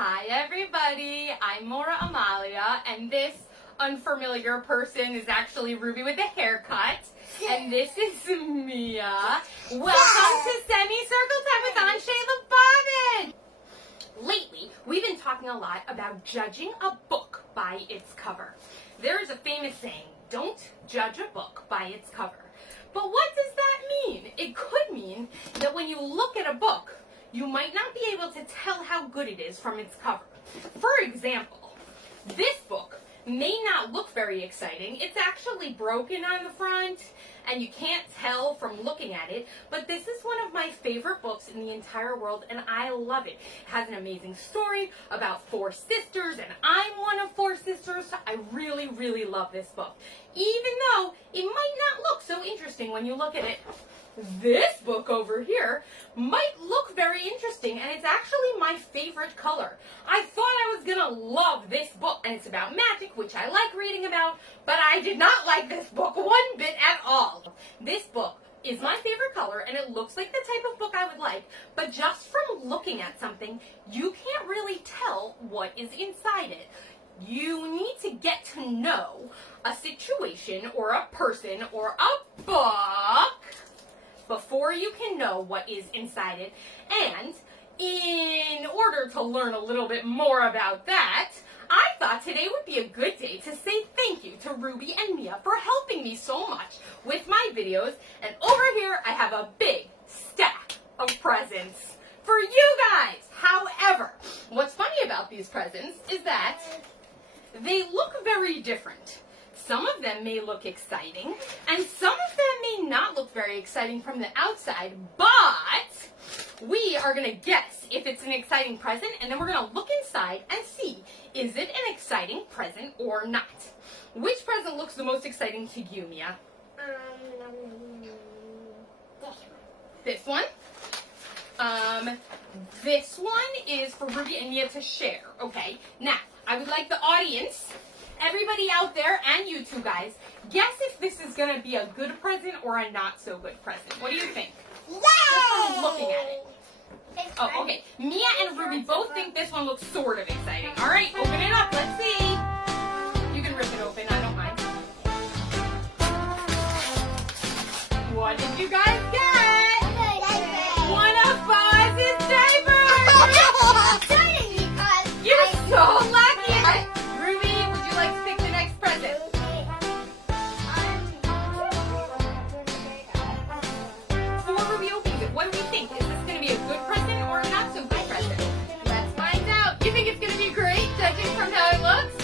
Hi everybody, I'm Morah Amalia, and this unfamiliar person is actually Ruby with a haircut, and this is Mia. Welcome to Semicircle Time with Anshay the Bobbin! Lately, we've been talking a lot about judging a book by its cover. There is a famous saying, don't judge a book by its cover. But what does that mean? It could mean that when you look at a book, you might not be able to tell how good it is from its cover. For example, this book may not look very exciting. It's actually broken on the front, and you can't tell from looking at it, but this is one of my favorite books in the entire world, and I love it. It has an amazing story about 4 sisters, and I'm one of 4 sisters, so I really, really love this book. Even though it might not look so interesting when you look at it, this book over here might look very interesting, and it's actually my favorite color. I thought I was gonna love this book, and it's about magic, which I like reading about, but I did not like this book one bit at all. This book is my favorite color, and it looks like the type of book I would like, but just from looking at something, you can't really tell what is inside it. You need to get to know a situation or a person or a book before you can know what is inside it. And in order to learn a little bit more about that, I thought today would be a good day to say thank you to Ruby and Mia for helping me so much with my videos. And over here, I have a big stack of presents for you guys. However, what's funny about these presents is that they look very different. Some of them may look exciting, and some of them may not look very exciting from the outside, but we are going to guess if it's an exciting present, and then we're going to look inside and see, is it an exciting present or not? Which present looks the most exciting to you, Mia? This one? This one is for Ruby and Mia to share, okay? Now, I would like the audience, everybody out there, and you two guys, guess if this is going to be a good present or a not so good present. What do you think? Yay! Just from looking at it. Oh, okay. Mia and Ruby both think this one looks sort of exciting. All right, open it up. Let's see. You can rip it open. I don't mind. What did you guys get? One of Buzz's diapers! You're so lucky! Ruby, would you like to pick the next present? Before Ruby opens it, what do we think? Is this going to be a good present or a not so good present? Let's find out. You think it's going to be great, judging from how it looks?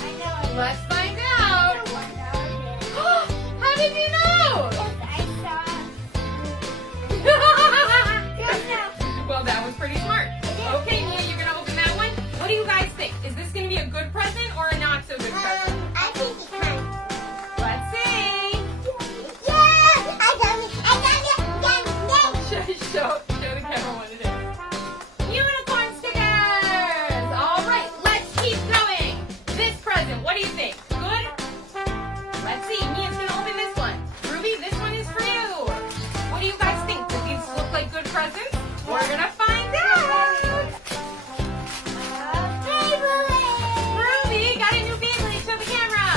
Let's find out. How did you know? Well, that was pretty smart. Okay, Mia, you're going to open that one. What do you guys think? Is this going to be a good present or a not so good present? I think it can. Let's see. Yeah! I got it! Show the camera what it is. Unicorn stickers! Alright, let's keep going. This present, what do you think? Good? Let's see. Mia's going to open this one. Ruby, this one is for you. What do you guys think? Do these look like good presents? We're going to find out. Ruby got a new Beyblade. Show the camera.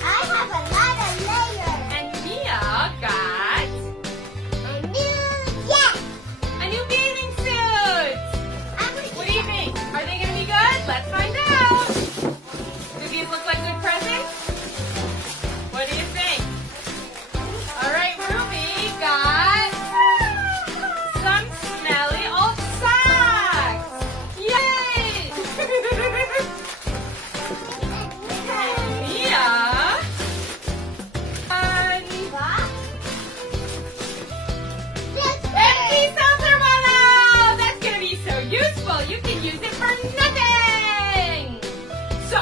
I have a lot of layers. And Mia got a new bathing suit. What do you think? Are they going to be good? Let's find out. Do these look like good presents? What do you think? All right, Ruby got some smelly old socks. Yay! Mia. Empty seltzer bottle! That's going to be so useful. You can use it for nothing. So,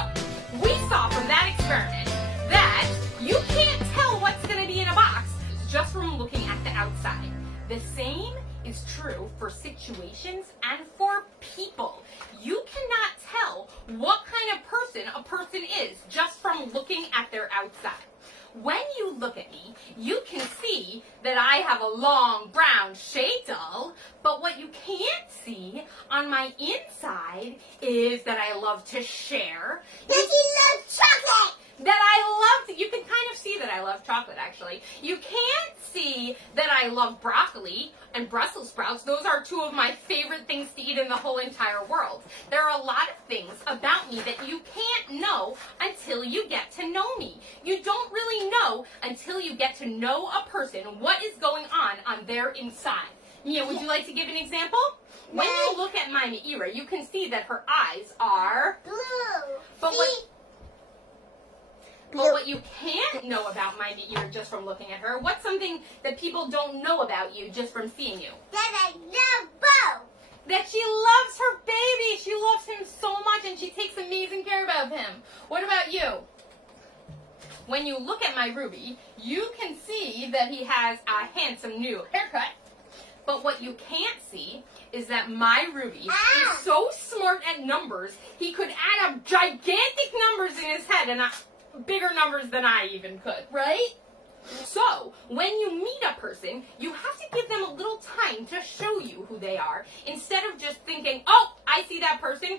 we saw from that experiment that you can't tell what's going to be in a box just from looking at the outside. The same is true for situations and for people. You cannot tell what kind of person a person is just from looking at their outside. When you look at me, you can see that I have a long brown shade doll, but what you can't see on on my inside is that I love to share. That you love chocolate. That I love, you can kind of see that I love chocolate actually. You can't see that I love broccoli and Brussels sprouts. Those are two of my favorite things to eat in the whole entire world. There are a lot of things about me that you can't know until you get to know me. You don't really know until you get to know a person what is going on their inside. Mia, would you like to give an example? When you look at my Meira, you can see that her eyes are blue. But what you can't know about my Meira just from looking at her, what's something that people don't know about you just from seeing you? That I love Bo. That she loves her baby. She loves him so much and she takes amazing care of him. What about you? When you look at my Ruby, you can see that he has a handsome new haircut. But what you can't see is that my Ruby is so smart at numbers, he could add up gigantic numbers in his head and bigger numbers than I even could, right? So, when you meet a person, you have to give them a little time to show you who they are, instead of just thinking, oh, I see that person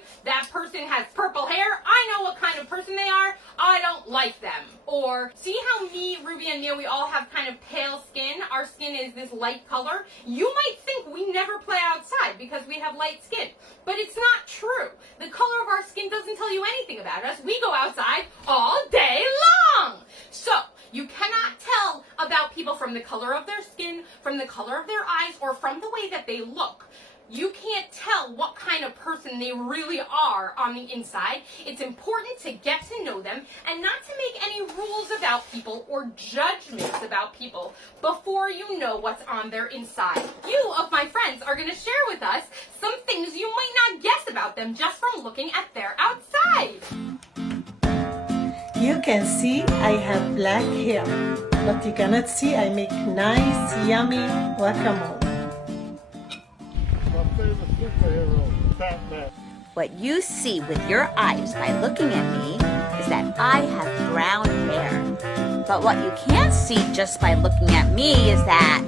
has purple hair, I know what kind of person they are, I don't like them. Or, see how me, Ruby, and Mia, we all have kind of pale skin? Our skin is this light color. You might think we never play outside because we have light skin, but it's not true. The color of our skin doesn't tell you anything about us. We go outside all day long. So, you cannot tell about people from the color of their skin, from the color of their eyes, or from the way that they look. You can't tell what kind of person they really are on the inside. It's important to get to know them and not to make any rules about people or judgments about people before you know what's on their inside. You, of my friends, are going to share with us some things you might not guess about them just from looking at their outside. You can see I have black hair, but you cannot see I make nice, yummy guacamole. My favorite superhero, Batman. What you see with your eyes by looking at me is that I have brown hair. But what you can't see just by looking at me is that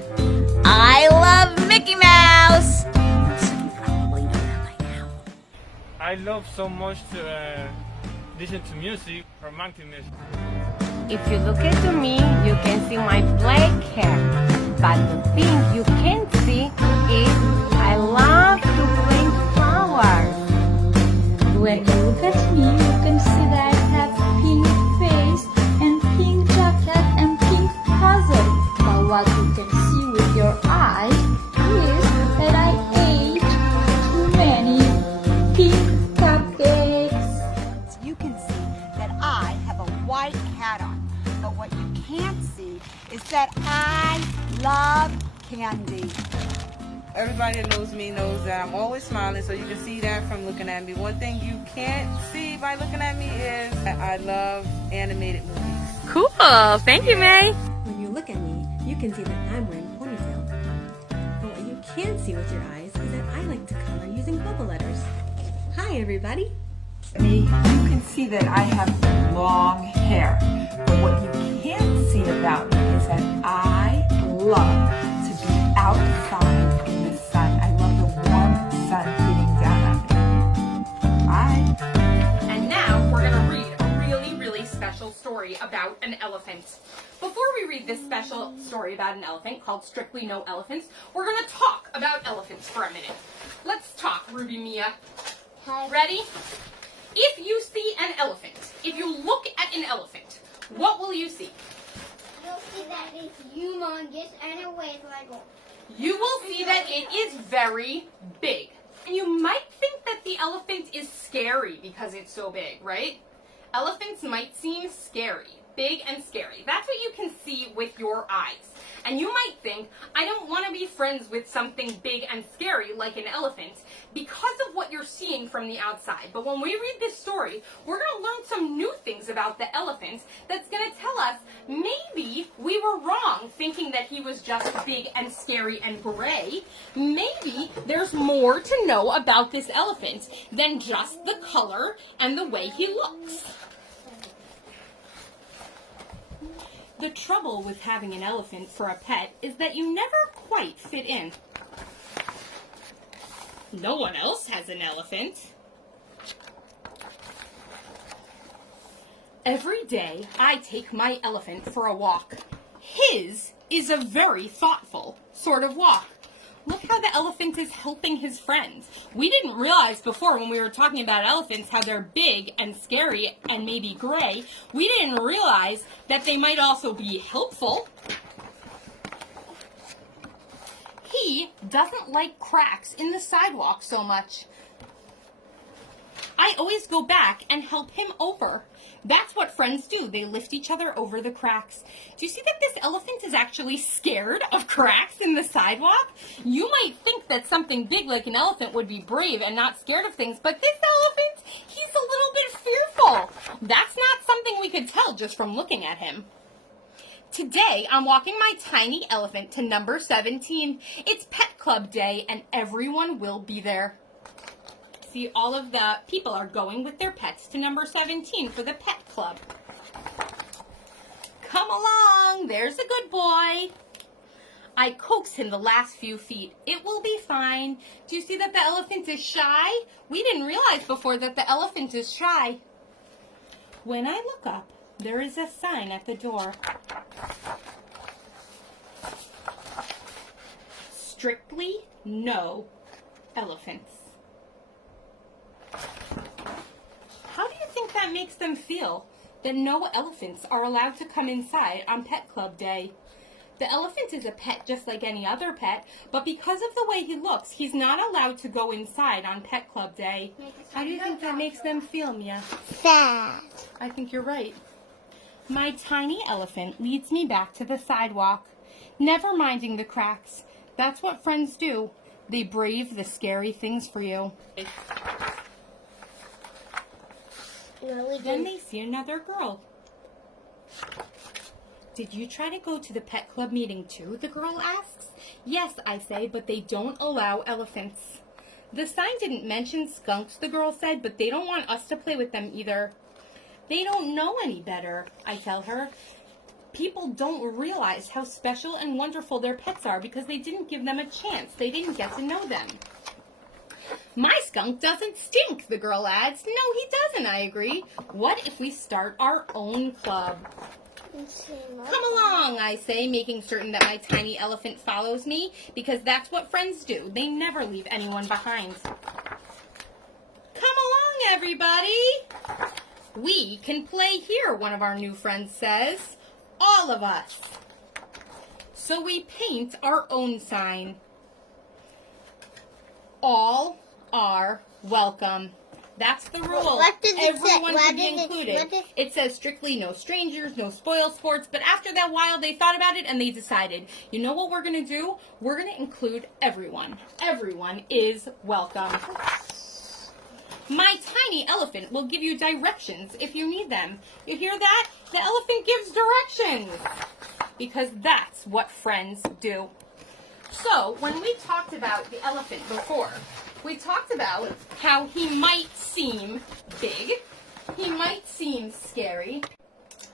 I love Mickey Mouse. So you probably know that by now. I love so much to listen to music, romantic music. If you look at me, you can see my black hair. But the thing you can't see is I love to plant flowers. When you look at me, you can see that I have pink face and pink jacket and pink puzzle. But what you can see with your eyes is that I ate too many pink cupcakes. You can see that I have a white hat on. But what you can't see is that I love candy. Everybody that knows me knows that I'm always smiling, so you can see that from looking at me. One thing you can't see by looking at me is that I love animated movies. Cool. Thank you, May. When you look at me, you can see that I'm wearing a ponytail. But what you can't see with your eyes is that I like to color using bubble letters. Hi, everybody. You can see that I have long hair. But what you can't see about me is that I love to be outside in the sun. I love the warm sun beating down on me. Bye. And now we're going to read a really, really special story about an elephant. Before we read this special story about an elephant called Strictly No Elephants, we're going to talk about elephants for a minute. Let's talk, Ruby, Mia. Ready? If you see an elephant, if you look at an elephant, what will you see? You'll see that it's humongous and it weighs like gold. You will see that it is very big. And you might think that the elephant is scary because it's so big, right? Elephants might seem scary, big and scary. That's what you can see with your eyes. And you might think, I don't want to be friends with something big and scary like an elephant because of what you're seeing from the outside. But when we read this story, we're going to learn some new things about the elephant that's going to tell us maybe we were wrong thinking that he was just big and scary and gray. Maybe there's more to know about this elephant than just the color and the way he looks. The trouble with having an elephant for a pet is that you never quite fit in. No one else has an elephant. Every day I take my elephant for a walk. His is a very thoughtful sort of walk. Look how the elephant is helping his friends. We didn't realize before when we were talking about elephants how they're big and scary and maybe gray. We didn't realize that they might also be helpful. He doesn't like cracks in the sidewalk so much. I always go back and help him over. That's what friends do. They lift each other over the cracks. Do you see that this elephant is actually scared of cracks in the sidewalk? You might think that something big like an elephant would be brave and not scared of things, but this elephant, he's a little bit fearful. That's not something we could tell just from looking at him. Today, I'm walking my tiny elephant to number 17. It's Pet Club Day, and everyone will be there. See, all of the people are going with their pets to number 17 for the pet club. Come along, there's a good boy. I coax him the last few feet. It will be fine. Do you see that the elephant is shy? We didn't realize before that the elephant is shy. When I look up, there is a sign at the door. Strictly no elephants. How do you think that makes them feel, that no elephants are allowed to come inside on Pet Club Day? The elephant is a pet just like any other pet, but because of the way he looks, he's not allowed to go inside on Pet Club Day. How do you think that makes them feel, Mia? Sad. I think you're right. My tiny elephant leads me back to the sidewalk, never minding the cracks. That's what friends do. They brave the scary things for you. Then they see another girl. Did you try to go to the pet club meeting too? The girl asks. Yes, I say, but they don't allow elephants. The sign didn't mention skunks, the girl said, but they don't want us to play with them either. They don't know any better, I tell her. People don't realize how special and wonderful their pets are because they didn't give them a chance. They didn't get to know them. My skunk doesn't stink, the girl adds. No, he doesn't, I agree. What if we start our own club? Come along, I say, making certain that my tiny elephant follows me, because that's what friends do. They never leave anyone behind. Come along, everybody. We can play here, one of our new friends says. All of us. So we paint our own sign. All are welcome. That's the rule. What does it Everyone say? should be included. It says strictly no strangers, no spoil sports, but after that while they thought about it and they decided, you know what we're going to do? We're going to include everyone. Everyone is welcome. My tiny elephant will give you directions if you need them. You hear that? The elephant gives directions. Because that's what friends do. So, when we talked about the elephant before, we talked about how he might seem big, he might seem scary.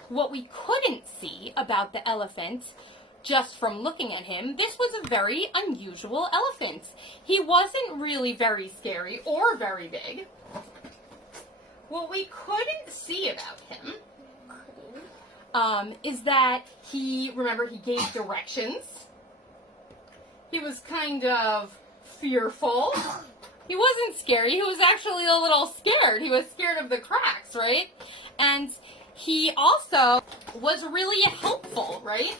What we couldn't see about the elephant, just from looking at him, this was a very unusual elephant. He wasn't really very scary or very big. What we couldn't see about him is that remember, he gave directions. He was kind of fearful. He wasn't scary. He was actually a little scared. He was scared of the cracks, right? And he also was really helpful, right?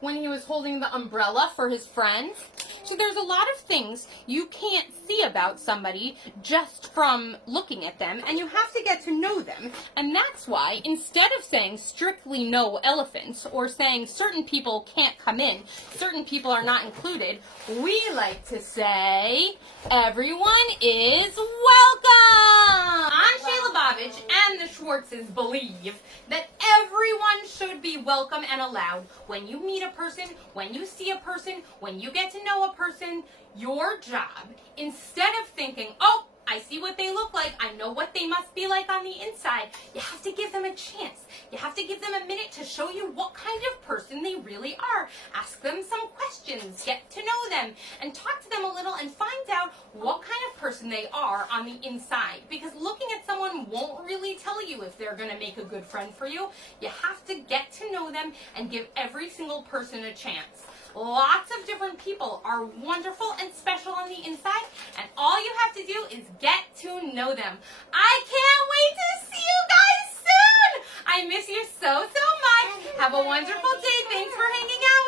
When he was holding the umbrella for his friends. So there's a lot of things you can't see about somebody just from looking at them, and you have to get to know them. And that's why, instead of saying strictly no elephants, or saying certain people can't come in, certain people are not included, we like to say everyone is welcome! I'm Shayla Bobich, and the Schwartzes believe that everyone should be welcome and allowed. When you meet a person, when you see a person, when you get to know a person, your job, instead of thinking, oh, I see what they look like. I know what they must be like on the inside. You have to give them a chance. You have to give them a minute to show you what kind of person they really are. Ask them some questions, get to know them, and talk to them a little and find out what kind of person they are on the inside. Because looking at someone won't really tell you if they're going to make a good friend for you. You have to get to know them and give every single person a chance. Lots of different people are wonderful and special on the inside, and all you have to do is get to know them. I can't wait to see you guys soon! I miss you so much. Have a wonderful day. Thanks for hanging out with me.